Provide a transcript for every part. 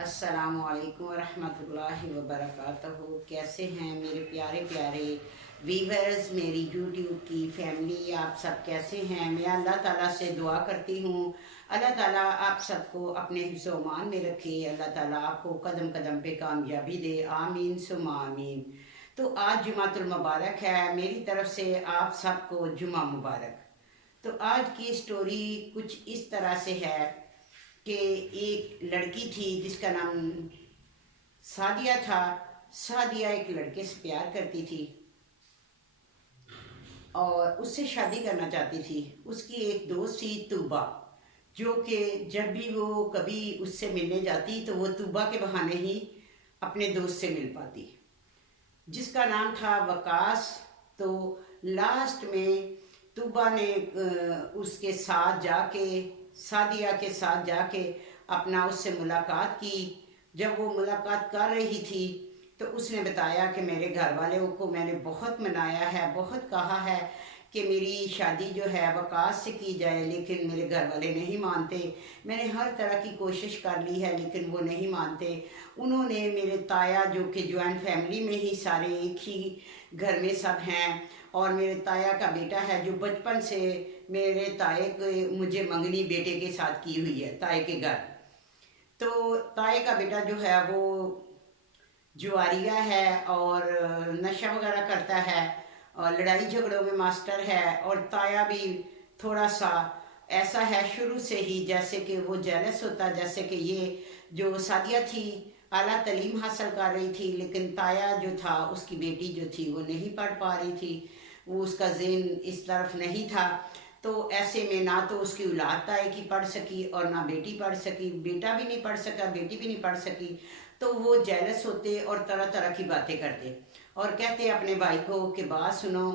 अस्सलामुअलैकुम वरहमतुल्लाहि वबरकातुहू। कैसे हैं मेरे प्यारे प्यारे वीवर्स, मेरी यूट्यूब की फैमिली, आप सब कैसे हैं? मैं अल्लाह ताला से दुआ करती हूँ अल्लाह ताला आप सबको अपने हिफ्ज़-ओ-मान में रखे। अल्लाह ताला आपको कदम कदम पे कामयाबी दे, आमीन सुम्मा आमीन। तो आज जुमातुल मुबारक है, मेरी तरफ से आप सबको जुमा मुबारक। तो आज की स्टोरी कुछ इस तरह से है कि एक लड़की थी जिसका नाम सादिया था। सादिया एक लड़के से प्यार करती थी और उससे शादी करना चाहती थी। उसकी एक दोस्त थी तूबा, जो कि जब भी वो कभी उससे मिलने जाती तो वो तूबा के बहाने ही अपने दोस्त से मिल पाती, जिसका नाम था वकास। तो लास्ट में तूबा ने उसके साथ जाके, सादिया के साथ जाके अपना उससे मुलाकात की। जब वो मुलाकात कर रही थी तो उसने बताया कि मेरे घर वालों को मैंने बहुत मनाया है, बहुत कहा है कि मेरी शादी जो है वकास से की जाए, लेकिन मेरे घर वाले नहीं मानते। मैंने हर तरह की कोशिश कर ली है लेकिन वो नहीं मानते। उन्होंने मेरे ताया, जो कि जॉइंट फैमिली में ही सारे एक ही घर में सब हैं, और मेरे ताया का बेटा है जो बचपन से मेरे ताए के मुझे मंगनी बेटे के साथ की हुई है ताए के घर। तो ताए का बेटा जो है वो जुआरिया है और नशा वगैरह करता है और लड़ाई झगड़ों में मास्टर है। और ताया भी थोड़ा सा ऐसा है शुरू से ही, जैसे कि वो जेलस होता, जैसे कि ये जो सादिया थी आला तालीम हासिल कर रही थी, लेकिन ताया जो था, उसकी बेटी जो थी वो नहीं पढ़ पा रही थी, वो उसका ज़हन इस तरफ नहीं था। तो ऐसे में ना तो उसकी औलाद ताए की पढ़ सकी और ना बेटी पढ़ सकी, बेटा भी नहीं पढ़ सका, बेटी भी नहीं पढ़ सकी। तो वो जेलस होते और तरह तरह की बातें करते और कहते अपने भाई को कि बात सुनो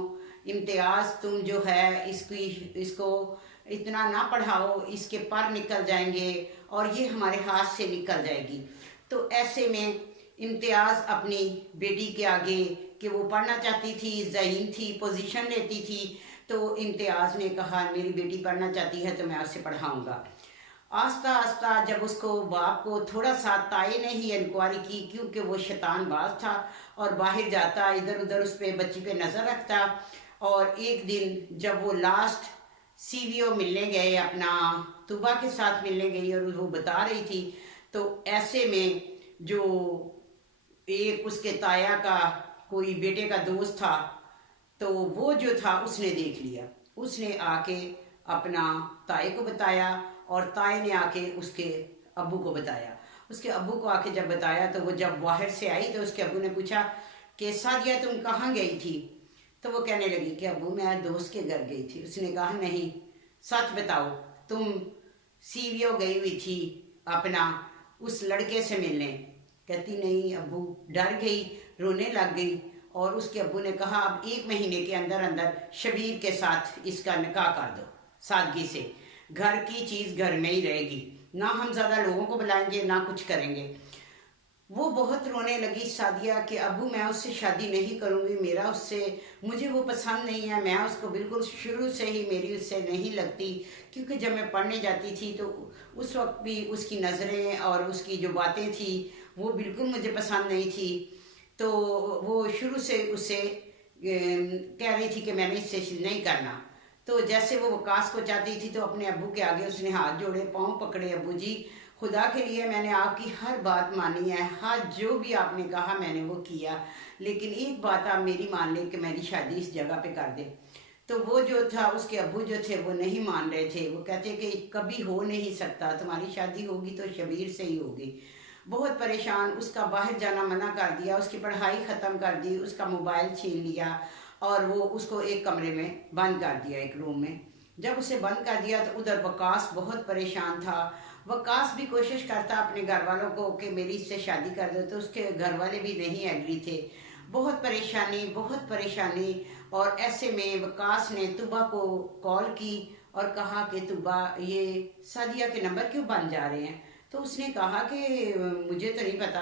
इम्तियाज़, तुम जो है इसको इतना ना पढ़ाओ, इसके पर निकल जाएंगे और ये हमारे हाथ से निकल जाएगी। तो ऐसे में इम्तियाज़ अपनी बेटी के आगे, कि वो पढ़ना चाहती थी, ज़हीन थी, पोजीशन लेती थी, तो इम्तियाज़ ने कहा मेरी बेटी पढ़ना चाहती है तो मैं उससे पढ़ाऊँगा। आस्ता आस्ता जब उसको बाप को थोड़ा सा, ताए ने ही इंक्वायरी की, क्योंकि वो शैतान बाज था और बाहर जाता, इधर उधर उस पे बच्ची पे नज़र रखता। और एक दिन जब वो लास्ट सीवीओ मिलने गए, अपना तुबा के साथ मिलने गई और वो बता रही थी, तो ऐसे में जो एक उसके ताया का कोई बेटे का दोस्त था, तो वो जो था उसने देख लिया। उसने आके अपना ताए को बताया और ताए ने आके उसके अब्बू को बताया। उसके अब्बू को आके जब बताया तो वो जब बाहर से आई तो उसके अब्बू ने पूछा कि सादिया तुम कहाँ गई थी? तो वो कहने लगी कि अब्बू मैं दोस्त के घर गई थी। उसने कहा नहीं, सच बताओ, तुम सीवीओ गई हुई थी अपना उस लड़के से मिलने? कहती नहीं अब्बू, डर गई, रोने लग गई। और उसके अब्बू ने कहा अब 1 महीने के अंदर अंदर शबीर के साथ इसका निकाह कर दो, सादगी से, घर की चीज़ घर में ही रहेगी, ना हम ज़्यादा लोगों को बुलाएंगे ना कुछ करेंगे। वो बहुत रोने लगी सादिया कि अबू मैं उससे शादी नहीं करूँगी, मेरा उससे, मुझे वो पसंद नहीं है, मैं उसको बिल्कुल शुरू से ही मेरी उससे नहीं लगती, क्योंकि जब मैं पढ़ने जाती थी तो उस वक्त भी उसकी नज़रें और उसकी जो बातें थी वो बिल्कुल मुझे पसंद नहीं थी। तो वो शुरू से उससे कह रही थी कि मैंने इससे नहीं करना। तो जैसे वो वकास को चाहती थी तो अपने अब्बू के आगे उसने हाथ जोड़े, पाँव पकड़े, अब्बू जी खुदा के लिए मैंने आपकी हर बात मानी है, हर जो भी आपने कहा मैंने वो किया, लेकिन एक बात आप मेरी मान लें कि मेरी शादी इस जगह पे कर दे। तो वो जो था, उसके अब्बू जो थे वो नहीं मान रहे थे। वो कहते कि कभी हो नहीं सकता, तुम्हारी शादी होगी तो शबीर से ही होगी। बहुत परेशान, उसका बाहर जाना मना कर दिया, उसकी पढ़ाई ख़त्म कर दी, उसका मोबाइल छीन लिया और वो उसको एक कमरे में बंद कर दिया, एक रूम में। जब उसे बंद कर दिया तो उधर वकास बहुत परेशान था। वकास भी कोशिश करता अपने घर वालों को कि मेरी इससे शादी कर दो, तो उसके घर वाले भी नहीं एग्री थे। बहुत परेशानी, बहुत परेशानी। और ऐसे में वकास ने तुबा को कॉल की और कहा कि तुबा ये सादिया के नंबर क्यों बन जा रहे हैं? तो उसने कहा कि मुझे तो नहीं पता।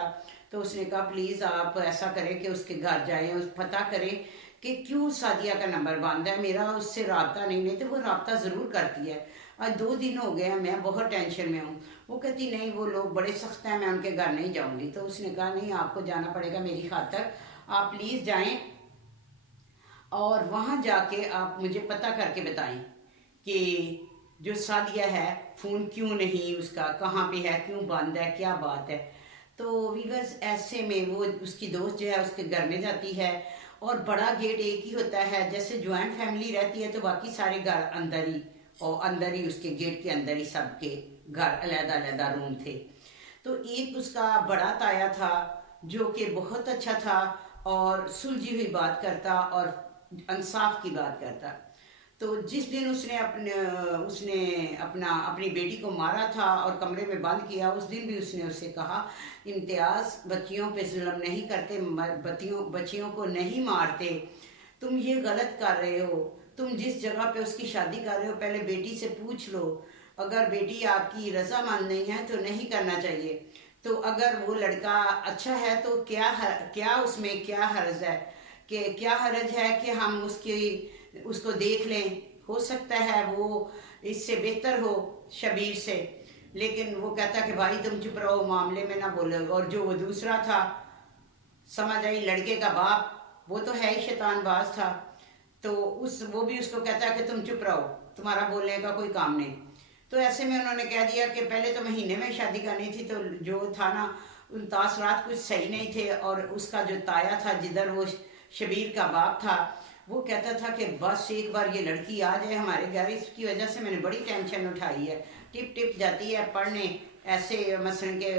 तो उसने कहा प्लीज़ आप ऐसा करें कि उसके घर जाएं, उस पता करें कि क्यों सादिया का नंबर बंद है, मेरा उससे रब्ता नहीं, नहीं तो वो रब्ता ज़रूर करती है। आज 2 दिन हो गए हैं, मैं बहुत टेंशन में हूँ। वो कहती नहीं, वो लोग बड़े सख्त हैं, मैं उनके घर नहीं जाऊँगी। तो उसने कहा नहीं, आपको जाना पड़ेगा मेरी खातर, आप प्लीज़ जाएं और वहाँ जाके आप मुझे पता करके बताएं कि जो सादिया है फ़ोन क्यों नहीं उसका, कहाँ पे है, क्यों बंद है, क्या बात है। तो वीवर्स ऐसे में वो उसकी दोस्त जो है उसके घर में जाती है, और बड़ा गेट एक ही होता है, जैसे ज्वाइंट फैमिली रहती है तो बाकी सारे घर अंदर ही, और अंदर ही उसके गेट के अंदर ही सबके घर अलहदा अलहदा रूम थे। तो एक उसका बड़ा ताया था जो कि बहुत अच्छा था और सुलझी हुई बात करता और इंसाफ की बात करता। तो जिस दिन उसने अपनी बेटी को मारा था और कमरे में बंद किया, उस दिन भी उसने उससे कहा, इम्तियाज बच्चियों पे जुल्म नहीं करते, बच्चियों को नहीं मारते, तुम ये गलत कर रहे हो, तुम जिस जगह पे उसकी शादी कर रहे हो पहले बेटी से पूछ लो, अगर बेटी आपकी रजामंद नहीं है तो नहीं करना चाहिए। तो अगर वो लड़का अच्छा है तो क्या उसमें क्या हर्ज है, कि क्या हर्ज है कि हम उसको देख लें, हो सकता है वो इससे बेहतर हो शबीर से। लेकिन वो कहता कि भाई तुम चुप रहो, मामले में ना बोलो। और जो वो दूसरा था, समझ आई, लड़के का बाप, वो तो है ही शैतानबाज था। तो वो भी उसको कहता है कि तुम चुप रहो, तुम्हारा बोलने का कोई काम नहीं। तो ऐसे में उन्होंने कह दिया कि पहले तो महीने में शादी करनी थी, तो जो था ना, उन तासरात कुछ सही नहीं थे। और उसका जो ताया था, जिधर वो शबीर का बाप था, वो कहता था कि बस एक बार ये लड़की आ जाए हमारे घर, इसकी वजह से मैंने बड़ी टेंशन उठाई है। टिप टिप जाती है पढ़ने, ऐसे मसलन के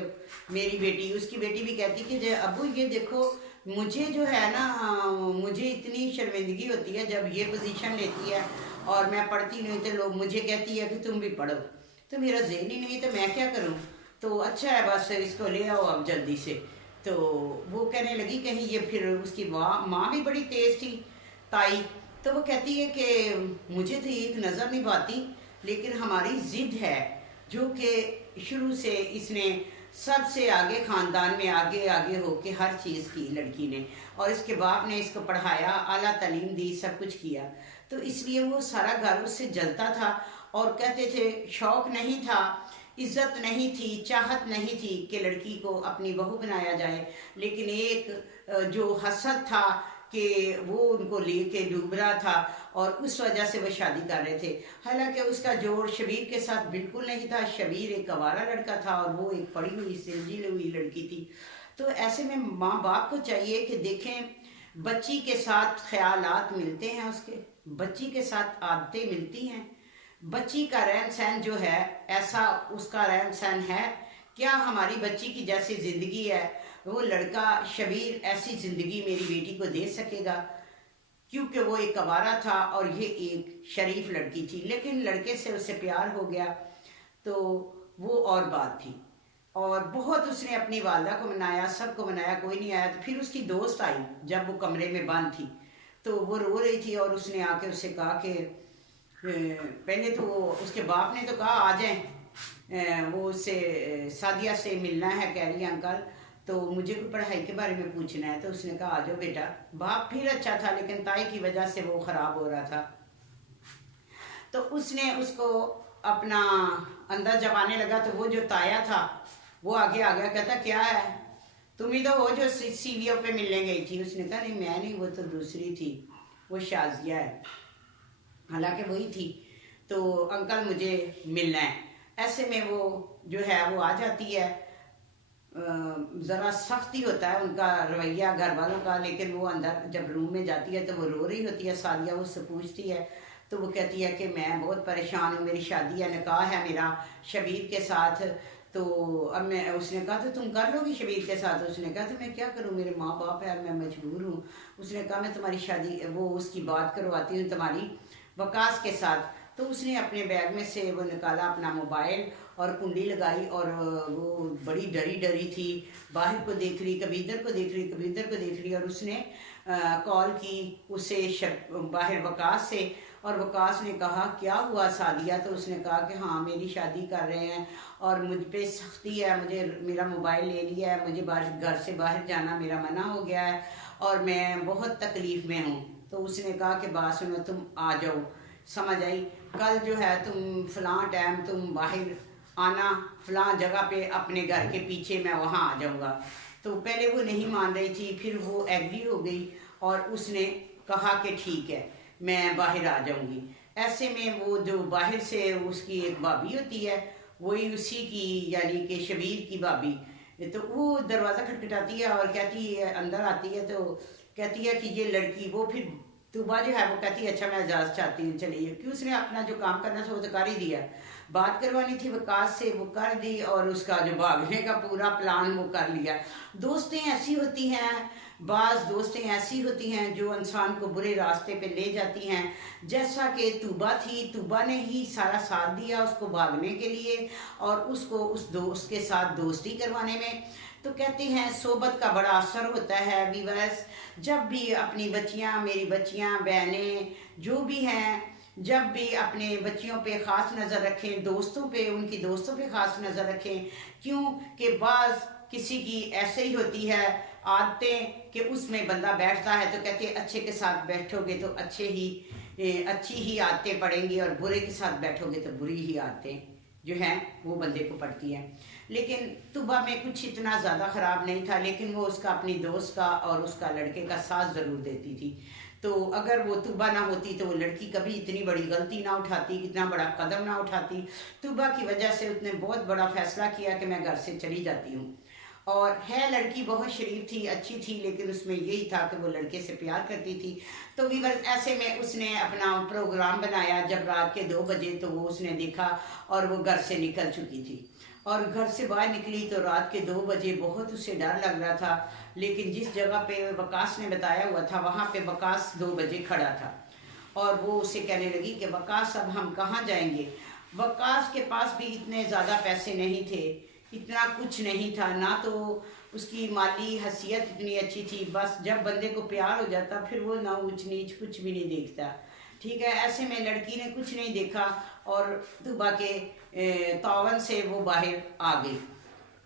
मेरी बेटी, उसकी बेटी भी कहती कि अबू ये देखो, मुझे जो है ना, मुझे इतनी शर्मिंदगी होती है जब ये पोजीशन लेती है और मैं पढ़ती नहीं, तो लोग मुझे कहती है कि तुम भी पढ़ो। तो मेरा ज़हन ही नहीं, तो मैं क्या करूं। तो अच्छा है, बस इसको ले आओ अब जल्दी से। तो वो कहने लगी कहीं ये, फिर उसकी माँ भी बड़ी तेज़ थी, ताई। तो वो कहती है कि मुझे तो एक नज़र नहीं पाती, लेकिन हमारी ज़िद है जो कि शुरू से इसने सबसे आगे, ख़ानदान में आगे आगे होके हर चीज़ की लड़की ने, और इसके बाप ने इसको पढ़ाया, आला तालीम दी, सब कुछ किया। तो इसलिए वो सारा घर उससे जलता था। और कहते थे शौक़ नहीं था, इज्जत नहीं थी, चाहत नहीं थी कि लड़की को अपनी बहू बनाया जाए, लेकिन एक जो हसद था कि वो उनको लेके डूब रहा था, और उस वजह से वो शादी कर रहे थे। हालांकि उसका जोड़ शबीर के साथ बिल्कुल नहीं था। शबीर एक आवारा लड़का था और वो एक पढ़ी हुई सिलझी हुई लड़की थी। तो ऐसे में माँ बाप को चाहिए कि देखें, बच्ची के साथ ख्यालात मिलते हैं, उसके बच्ची के साथ आदतें मिलती हैं, बच्ची का रहन सहन जो है ऐसा उसका रहन सहन है, क्या हमारी बच्ची की जैसी ज़िंदगी है वो लड़का शबीर ऐसी ज़िंदगी मेरी बेटी को दे सकेगा? क्योंकि वो एक आवारा था और ये एक शरीफ लड़की थी। लेकिन लड़के से उसे प्यार हो गया तो वो और बात थी। और बहुत उसने अपनी वालदा को मनाया, सबको मनाया, कोई नहीं आया। तो फिर उसकी दोस्त आई जब वो कमरे में बंद थी, तो वो रो रही थी और उसने आके उससे कहा कि पहले तो उसके बाप ने तो कहा आ जाएं, वो उससे सादिया से मिलना है, कह रही है अंकल तो मुझे कोई पढ़ाई के बारे में पूछना है। तो उसने कहा आ जाओ बेटा। बाप फिर अच्छा था, लेकिन ताई की वजह से वो ख़राब हो रहा था। तो उसने उसको अपना अंदर जब आने लगा तो वो जो ताया था वो आगे आ गया, कहता क्या है, तुम ही तो हो जो सीवीओ पे मिलने गई थी। उसने कहा नहीं मैं नहीं, वो तो दूसरी थी, वो शाजिया है। हालांकि वही थी। तो अंकल मुझे मिलना है। ऐसे में वो जो है वो आ जाती है। ज़रा सख्ती होता है उनका रवैया घर वालों का, लेकिन वो अंदर जब रूम में जाती है तो वो रो रही होती है। सादिया उससे पूछती है तो वो कहती है कि मैं बहुत परेशान हूँ, मेरी शादी है, निकाह है मेरा शबीर के साथ। तो अब मैं, उसने कहा तो तुम कर लोगी शबीर के साथ? उसने कहा तो मैं क्या करूँ, मेरे माँ बाप है, मैं मजबूर हूँ। उसने कहा मैं तुम्हारी शादी, वो उसकी बात करवाती हूँ तुम्हारी वकास के साथ। तो उसने अपने बैग में से वो निकाला अपना मोबाइल और कुंडी लगाई, और वो बड़ी डरी डरी थी, बाहर को देख रही, कभी इधर को देख रही, कभी इधर को देख रही। और उसने कॉल की उसे बाहर वकास से, और वकास ने कहा क्या हुआ सादिया? तो उसने कहा कि हाँ मेरी शादी कर रहे हैं और मुझ पे सख्ती है, मुझे मेरा मोबाइल ले लिया है, मुझे घर से बाहर जाना मेरा मना हो गया है और मैं बहुत तकलीफ़ में हूँ। तो उसने कहा कि बात सुनो, तुम आ जाओ, समझ आई। कल जो है तुम फलां टाइम तुम बाहर आना, फलां जगह पे अपने घर के पीछे, मैं वहाँ आ जाऊँगा। तो पहले वो नहीं मान रही थी, फिर वो एग्री हो गई और उसने कहा कि ठीक है मैं बाहर आ जाऊँगी। ऐसे में वो जो बाहर से उसकी एक भाभी होती है, वही उसी की यानी कि शबीर की भाभी, तो वो दरवाज़ा खटखटाती है और कहती है, अंदर आती है तो कहती है कि ये लड़की, वो फिर तूबा जो है वो कहती है अच्छा मैं इजाज़त चाहती हूँ चलिए, कि उसने अपना जो काम करना था वो तो कर ही दिया, बात करवानी थी वकास से वो कर दी, और उसका जो भागने का पूरा प्लान वो कर लिया। दोस्तें ऐसी होती हैं, बाज़ दोस्तें ऐसी होती हैं जो इंसान को बुरे रास्ते पे ले जाती हैं, जैसा कि तूबा थी, तूबा ने ही सारा साथ दिया उसको भागने के लिए और उसको उस दोस्त के साथ दोस्ती करवाने में। तो कहते हैं सोबत का बड़ा असर होता है व्यूअर्स। जब भी अपनी बच्चियां, मेरी बच्चियां, बहनें जो भी हैं, जब भी अपने बच्चियों पे ख़ास नज़र रखें, दोस्तों पे, उनकी दोस्तों पे ख़ास नज़र रखें, क्यों कि बाज़ किसी की ऐसे ही होती है आदतें कि उसमें बंदा बैठता है तो कहते हैं अच्छे के साथ बैठोगे तो अच्छी ही आदतें पड़ेंगी और बुरे के साथ बैठोगे तो बुरी ही आदतें जो हैं वो बंदे को पड़ती हैं। लेकिन तुबा में कुछ इतना ज़्यादा ख़राब नहीं था, लेकिन वो उसका अपनी दोस्त का और उसका लड़के का साथ ज़रूर देती थी। तो अगर वो तुबा ना होती तो वो लड़की कभी इतनी बड़ी गलती ना उठाती, इतना बड़ा कदम ना उठाती। तुबा की वजह से उसने बहुत बड़ा फैसला किया कि मैं घर से चली जाती हूँ। और है लड़की बहुत शरीफ थी, अच्छी थी, लेकिन उसमें यही था कि वो लड़के से प्यार करती थी। तो वीवर ऐसे में उसने अपना प्रोग्राम बनाया, जब रात के 2 बजे तो वो उसने देखा और वो घर से निकल चुकी थी। और घर से बाहर निकली तो रात के 2 बजे बहुत उसे डर लग रहा था, लेकिन जिस जगह पे वकास ने बताया हुआ था वहाँ पे वकास 2 बजे खड़ा था और वो उसे कहने लगी कि वकास अब हम कहाँ जाएंगे। वकास के पास भी इतने ज़्यादा पैसे नहीं थे, इतना कुछ नहीं था, ना तो उसकी माली हैसियत इतनी अच्छी थी। बस जब बंदे को प्यार हो जाता फिर वो ना ऊंच नीच कुछ भी नहीं देखता। ठीक है, ऐसे में लड़की ने कुछ नहीं देखा और तुबा के तावन से वो बाहर आ गई।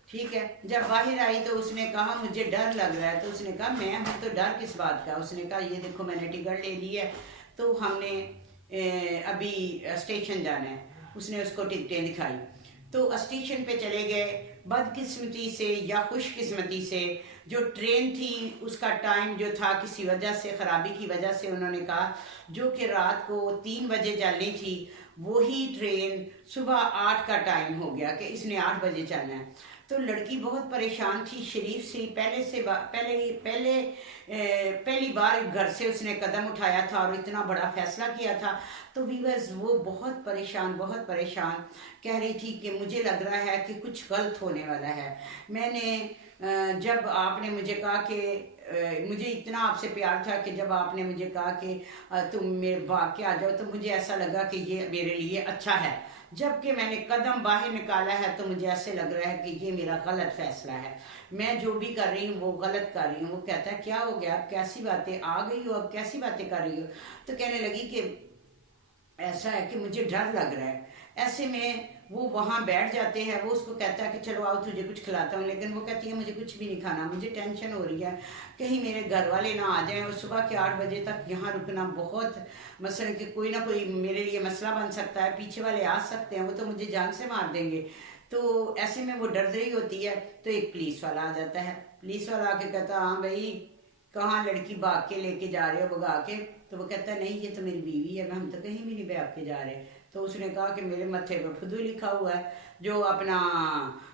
ठीक है, जब बाहर आई तो उसने कहा मुझे डर लग रहा है। तो उसने कहा मैं हूँ तो डर किस बात का। उसने कहा ये देखो मैंने टिकट ले ली है, तो हमने अभी स्टेशन जाना है। उसने उसको टिकटें दिखाई तो स्टेशन पे चले गए। बदकिस्मती से या खुशकिस्मती से जो ट्रेन थी उसका टाइम जो था किसी वजह से, ख़राबी की वजह से, उन्होंने कहा जो कि रात को 3 बजे चलनी थी वही ट्रेन सुबह 8 का टाइम हो गया कि इसने 8 बजे चलना है। तो लड़की बहुत परेशान थी, शरीफ सी, पहली बार घर से उसने कदम उठाया था और इतना बड़ा फैसला किया था। तो व्यूअर्स वो बहुत परेशान कह रही थी कि मुझे लग रहा है कि कुछ गलत होने वाला है। मैंने जब आपने मुझे कहा कि मुझे इतना आपसे प्यार था कि जब आपने मुझे कहा कि तुम मेरे भाग के आ जाओ तो मुझे ऐसा लगा कि ये मेरे लिए अच्छा है। जबकि मैंने कदम बाहर निकाला है तो मुझे ऐसे लग रहा है कि ये मेरा गलत फैसला है, मैं जो भी कर रही हूँ वो गलत कर रही हूँ। वो कहता है क्या हो गया, अब कैसी बातें आ गई हो, अब कैसी बातें कर रही हो। तो कहने लगी कि ऐसा है कि मुझे डर लग रहा है। ऐसे में वो वहाँ बैठ जाते हैं। वो उसको कहता है कि चलो आओ तुझे कुछ खिलाता हूँ, लेकिन वो कहती है मुझे कुछ भी नहीं खाना, मुझे टेंशन हो रही है कहीं मेरे घर वाले ना आ जाएं और सुबह के 8 बजे तक यहाँ रुकना बहुत, मसलन कि कोई ना कोई मेरे लिए मसला बन सकता है, पीछे वाले आ सकते हैं, वो तो मुझे जान से मार देंगे। तो ऐसे में वो डर रही होती है। तो एक पुलिस वाला आ जाता है। पुलिस वाला आके कहता हाँ भाई कहाँ लड़की भाग के लेके जा रहे हो भगा के। तो वो कहता है नहीं ये तो मेरी बीवी है, हम तो कहीं भी नहीं भाग के जा रहे। तो उसने कहा कि मेरे मत्थे पर फुदू लिखा हुआ है, जो अपना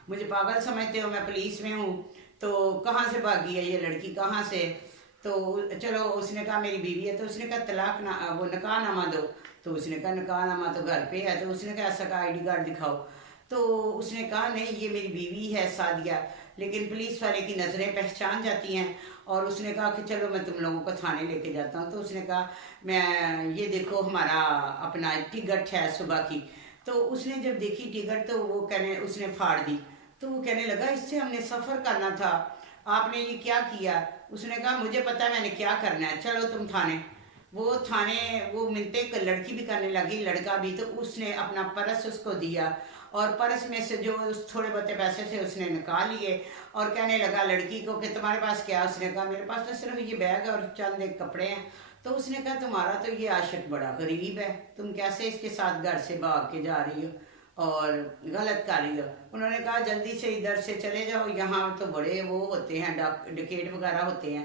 मुझे पागल समझते हो, मैं पुलिस में हूँ, तो कहाँ से भागी है ये लड़की, कहाँ से। तो चलो उसने कहा मेरी बीवी है। तो उसने कहा तलाक ना, वो निकाहनामा दो। तो उसने कहा निकाहनामा तो घर पे है। तो उसने कहा ऐसा का ID कार्ड दिखाओ। तो उसने कहा नहीं ये मेरी बीवी है सादिया। लेकिन पुलिस वाले की नज़रें पहचान जाती हैं और उसने कहा कि चलो मैं तुम लोगों को थाने लेके जाता हूँ। तो उसने कहा मैं ये देखो हमारा अपना टिकट है सुबह की। तो उसने जब देखी टिकट तो वो उसने फाड़ दी। तो वो कहने लगा इससे हमने सफ़र करना था, आपने ये क्या किया। उसने कहा मुझे पता है मैंने क्या करना है, चलो तुम थाने। वो थाने वो मिलते लड़की भी करने लगी, लड़का भी। तो उसने अपना पर्स उसको दिया और पर्स में से जो थोड़े बहुत पैसे थे उसने निकाल लिए और कहने लगा लड़की को कि तुम्हारे पास क्या। उसने कहा मेरे पास तो सिर्फ ये बैग और चंद एक कपड़े हैं। तो उसने कहा तुम्हारा तो ये आशिक बड़ा गरीब है, तुम कैसे इसके साथ घर से भाग के जा रही हो और गलत कर रही हो। उन्होंने कहा जल्दी से इधर से चले जाओ, यहाँ तो बड़े वो होते हैं, डकैत वगैरह होते हैं,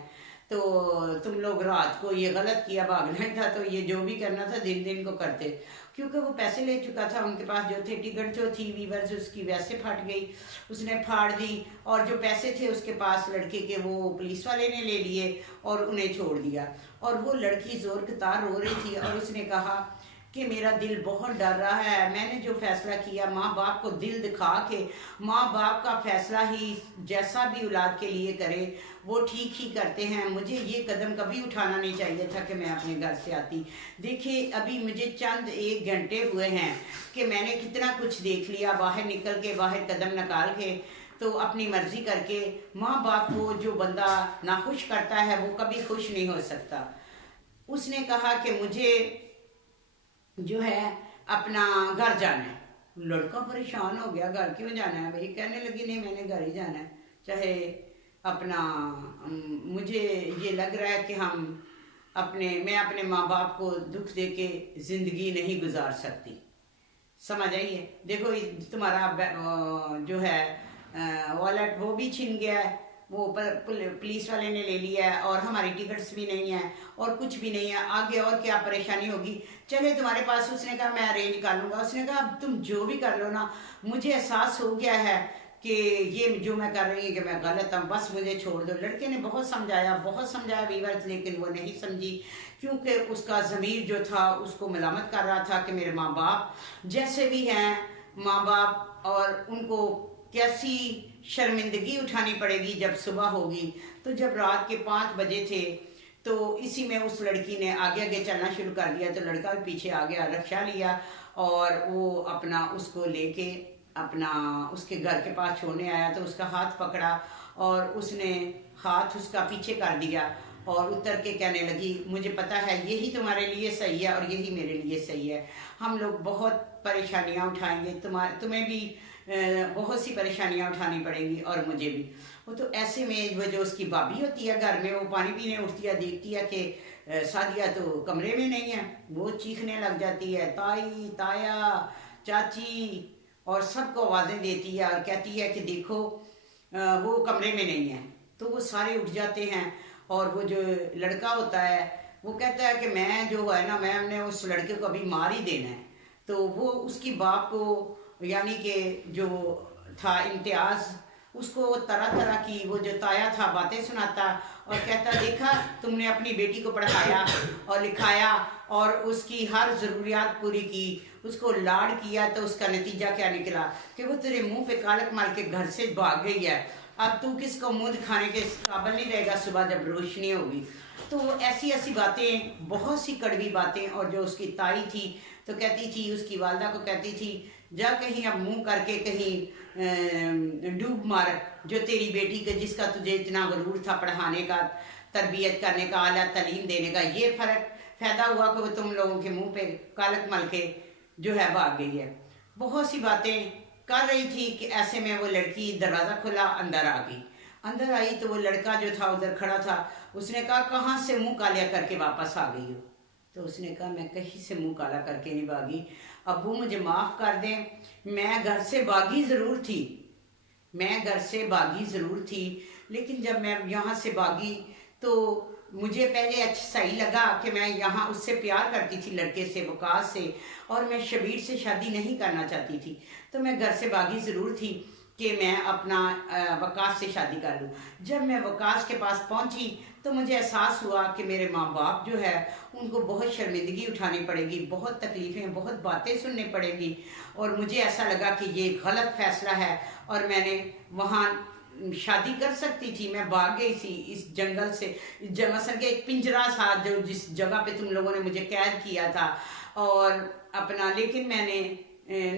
तो तुम लोग रात को ये गलत किया, भागना ही था तो ये जो भी करना था दिन दिन को करते। क्योंकि वो पैसे ले चुका था, उनके पास जो थे, टिकट जो थी वीवर्स उसकी वैसे फट गई, उसने फाड़ दी, और जो पैसे थे उसके पास लड़के के वो पुलिस वाले ने ले लिए और उन्हें छोड़ दिया। और वो लड़की जोर कतार रो रही थी और उसने कहा कि मेरा दिल बहुत डर रहा है, मैंने जो फैसला किया, माँ बाप को दिल दिखा के, माँ बाप का फैसला ही जैसा भी औलाद के लिए करे वो ठीक ही करते हैं, मुझे ये कदम कभी उठाना नहीं चाहिए था कि मैं अपने घर से आती। देखिए अभी मुझे चंद 1 घंटे हुए हैं कि मैंने कितना कुछ देख लिया, बाहर निकल के, बाहर कदम निकाल के, तो अपनी मर्जी करके माँ बाप को जो बंदा नाखुश करता है वो कभी खुश नहीं हो सकता। उसने कहा कि मुझे जो है अपना घर जाना है। लड़का परेशान हो गया, घर क्यों जाना है भाई? कहने लगी नहीं मैंने घर ही जाना है, चाहे अपना मुझे ये लग रहा है कि मैं अपने माँ बाप को दुख दे के जिंदगी नहीं गुजार सकती। समझ आइए? देखो तुम्हारा जो है वॉलेट वो भी छिन गया है, वो पुलिस वाले ने ले लिया है, और हमारी टिकट्स भी नहीं है और कुछ भी नहीं है, आगे और क्या परेशानी होगी, चले तुम्हारे पास। उसने कहा मैं अरेंज कर लूँगा। उसने कहा अब तुम जो भी कर लो ना, मुझे एहसास हो गया है कि ये जो मैं कर रही हूँ कि मैं गलत हूँ, बस मुझे छोड़ दो। लड़के ने बहुत समझाया वीवर्स, लेकिन वो नहीं समझी, क्योंकि उसका ज़मीर जो था उसको मलामत कर रहा था कि मेरे माँ बाप जैसे भी हैं माँ बाप, और उनको कैसी शर्मिंदगी उठानी पड़ेगी जब सुबह होगी। तो जब रात के 5 बजे थे तो इसी में उस लड़की ने आगे आगे चलना शुरू कर दिया, तो लड़का भी पीछे आ गया, रिक्शा लिया और वो अपना उसको लेके अपना उसके घर के पास छोड़ने आया, तो उसका हाथ पकड़ा और उसने हाथ उसका पीछे कर दिया और उतर के कहने लगी मुझे पता है यही तुम्हारे लिए सही है और यही मेरे लिए सही है, हम लोग बहुत परेशानियां उठाएंगे, तुम्हें भी बहुत सी परेशानियां उठानी पड़ेंगी और मुझे भी। वो तो ऐसे में वो जो उसकी भाभी होती है घर में, वो पानी पीने उठती है, देखती है कि सादिया तो कमरे में नहीं है, वो चीखने लग जाती है ताई ताया चाची, और सबको आवाज़ें देती है और कहती है कि देखो वो कमरे में नहीं है। तो वो सारे उठ जाते हैं और वो जो लड़का होता है वो कहता है कि मैं जो है ना, मैंने उस लड़के को अभी मार ही देना है। तो वो उसकी बाप को यानी कि जो था इम्तियाज़, उसको तरह तरह की वो जो ताया था बातें सुनाता और कहता देखा तुमने अपनी बेटी को पढ़ाया और लिखाया और उसकी हर ज़रूरियात पूरी की, उसको लाड किया, तो उसका नतीजा क्या निकला कि वो तेरे मुंह पे कालक मार के घर से भाग गई है। अब तू किसको मुंह दिखाने के काबिल नहीं रहेगा सुबह जब रोशनी होगी। तो ऐसी ऐसी बातें, बहुत सी कड़वी बातें। और जो उसकी ताई थी तो कहती थी, उसकी वालदा को कहती थी जा कहीं अब मुंह करके कहीं डूब मार, जो तेरी बेटी के जिसका तुझे इतना गरूर था पढ़ाने का, तरबियत करने का, आला तालीम देने का, ये फायदा हुआ कि वो तुम लोगों के मुंह पे कालक मल के जो है भाग गई है। बहुत सी बातें कर रही थी कि ऐसे में वो लड़की दरवाज़ा खुला, अंदर आ गई। अंदर आई तो वो लड़का जो था उधर खड़ा था। उसने कहा कहाँ से मुंह कालिया करके वापस आ गई हो? तो उसने कहा मैं कहीं से मुंह काला करके नहीं भागी, अब्बू मुझे माफ़ कर दें, मैं घर से भागी ज़रूर थी, मैं घर से भागी ज़रूर थी, लेकिन जब मैं यहाँ से भागी तो मुझे पहले अच्छा सही लगा कि मैं यहाँ उससे प्यार करती थी, लड़के से, वकास से, और मैं शबीर से शादी नहीं करना चाहती थी। तो मैं घर से भागी ज़रूर थी कि मैं अपना वकास से शादी कर लूँ। जब मैं वकास के पास पहुँची तो मुझे एहसास हुआ कि मेरे माँ बाप जो है उनको बहुत शर्मिंदगी उठानी पड़ेगी, बहुत तकलीफ़ें, बहुत बातें सुननी पड़ेगी, और मुझे ऐसा लगा कि ये गलत फ़ैसला है और मैंने वहाँ शादी कर सकती थी। मैं भाग गई थी इस जंगल से, मसल के एक पिंजरा था जो जिस जगह पे तुम लोगों ने मुझे कैद किया था, और अपना, लेकिन मैंने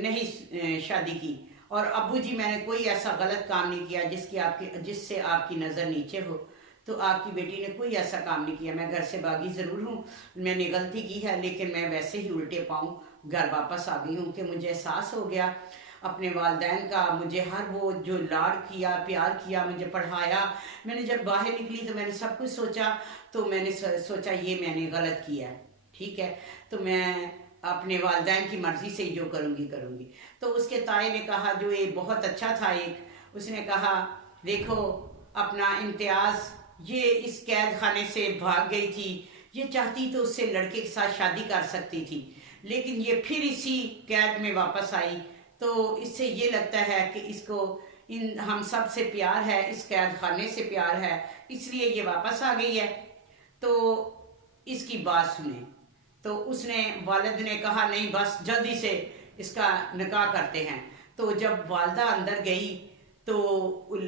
नहीं शादी की। और अब्बू जी मैंने कोई ऐसा गलत काम नहीं किया जिससे आपकी नज़र नीचे हो। तो आपकी बेटी ने कोई ऐसा काम नहीं किया। मैं घर से भागी ज़रूर हूँ, मैंने गलती की है, लेकिन मैं वैसे ही उल्टे पाँव घर वापस आ गई हूँ कि मुझे एहसास हो गया। अपने वालिदैन का, मुझे हर वो जो लाड किया, प्यार किया, मुझे पढ़ाया। मैंने जब बाहर निकली तो मैंने सब कुछ सोचा, तो मैंने सोचा ये मैंने गलत किया है, ठीक है, तो मैं अपने वालिदैन की मर्जी से ही जो करूँगी करूँगी। तो उसके ताए ने कहा, जो ये बहुत अच्छा था एक, उसने कहा देखो अपना इम्तियाज़ ये इस कैद खाने से भाग गई थी, ये चाहती तो उससे लड़के के साथ शादी कर सकती थी, लेकिन ये फिर इसी कैद में वापस आई। तो इससे ये लगता है कि इसको इन हम सब से प्यार है, इस कैद खाने से प्यार है, इसलिए ये वापस आ गई है, तो इसकी बात सुने। तो उसने, वालिद ने कहा नहीं बस जल्दी से इसका निकाह करते हैं। तो जब वालदा अंदर गई तो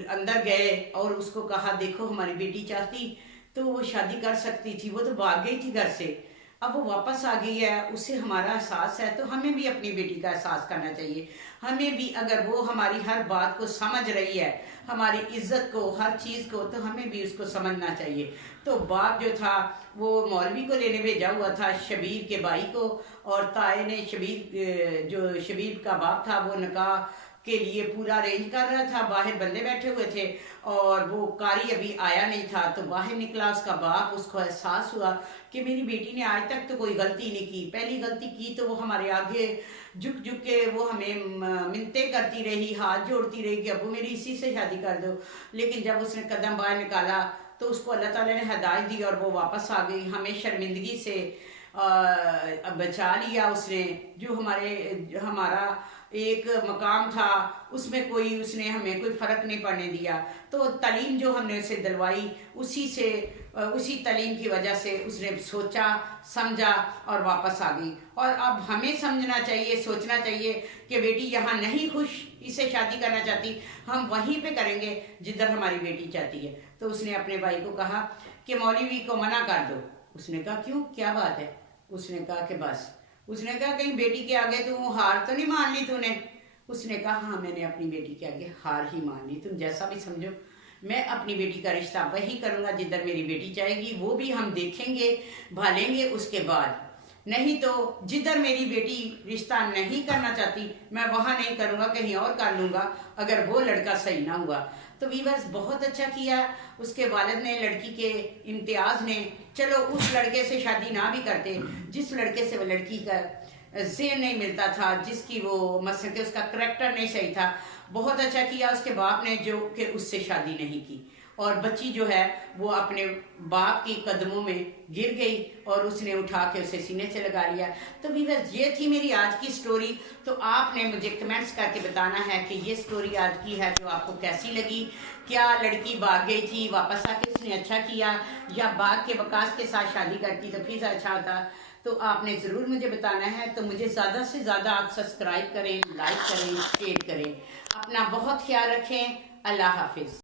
अंदर गए और उसको कहा देखो हमारी बेटी चाहती तो वो शादी कर सकती थी, वो तो भाग गई थी घर से, अब वो वापस आ गई है, उससे हमारा एहसास है, तो हमें भी अपनी बेटी का एहसास करना चाहिए। हमें भी, अगर वो हमारी हर बात को समझ रही है, हमारी इज्जत को, हर चीज़ को, तो हमें भी उसको समझना चाहिए। तो बाप जो था वो मौलवी को लेने भेजा हुआ था, शबीर के भाई को, और ताए ने शबीर, जो शबीर का बाप था, वो निकाह के लिए पूरा अरेंज कर रहा था, बाहर बंदे बैठे हुए थे और वो कारी अभी आया नहीं था। तो बाहर निकला उसका बाप, उसको एहसास हुआ कि मेरी बेटी ने आज तक तो कोई गलती नहीं की, पहली गलती की तो वो हमारे आगे झुक झुक के वो हमें मिन्नतें करती रही, हाथ जोड़ती रही कि अबू मेरी इसी से शादी कर दो। लेकिन जब उसने कदम बाहर निकाला तो उसको अल्लाह ताला ने हिदायत दी और वो वापस आ गई, हमें शर्मिंदगी से बचा लिया उसने। जो हमारा एक मकाम था उसमें कोई, उसने हमें कोई फ़र्क नहीं पड़ने दिया। तो तालीम जो हमने उसे दिलवाई, उसी तालीम की वजह से उसने सोचा समझा और वापस आ गई। और अब हमें समझना चाहिए, सोचना चाहिए कि बेटी यहाँ नहीं खुश, इसे शादी करना चाहती, हम वहीं पे करेंगे जिधर हमारी बेटी चाहती है। तो उसने अपने भाई को कहा कि मौलवी को मना कर दो। उसने कहा क्यों, क्या बात है? उसने कहा कि बस, उसने कहा कहीं बेटी के आगे तू हार तो नहीं मान ली तूने? उसने कहा हाँ मैंने अपनी बेटी के आगे हार ही मान ली, तुम जैसा भी समझो, मैं अपनी बेटी का रिश्ता वही करूँगा जिधर मेरी बेटी चाहेगी, वो भी हम देखेंगे भालेंगे उसके बाद। नहीं तो जिधर मेरी बेटी रिश्ता नहीं करना चाहती मैं वहाँ नहीं करूँगा, कहीं और कर लूँगा अगर वो लड़का सही ना हुआ। तो वीवर्स बहुत अच्छा किया उसके वालिद ने, लड़की के इम्तियाज़ ने। चलो उस लड़के से शादी ना भी करते जिस लड़के से वो लड़की का ज़ेन नहीं मिलता था, जिसकी वो मसलन के उसका करैक्टर नहीं सही था। बहुत अच्छा किया उसके बाप ने जो कि उससे शादी नहीं की, और बच्ची जो है वो अपने बाप की कदमों में गिर गई और उसने उठा के उसे सीने से लगा लिया। तो व्यूअर्स ये थी मेरी आज की स्टोरी। तो आपने मुझे कमेंट्स करके बताना है कि ये स्टोरी आज की है जो आपको कैसी लगी। क्या लड़की भाग गई थी, वापस आके उसने अच्छा किया, या भाग के वकास के साथ शादी करती तो फिर अच्छा होता? तो आपने ज़रूर मुझे बताना है। तो मुझे ज़्यादा से ज़्यादा आप सब्सक्राइब करें, लाइक करें, शेयर करें। अपना बहुत ख्याल रखें। अल्लाह हाफिज़।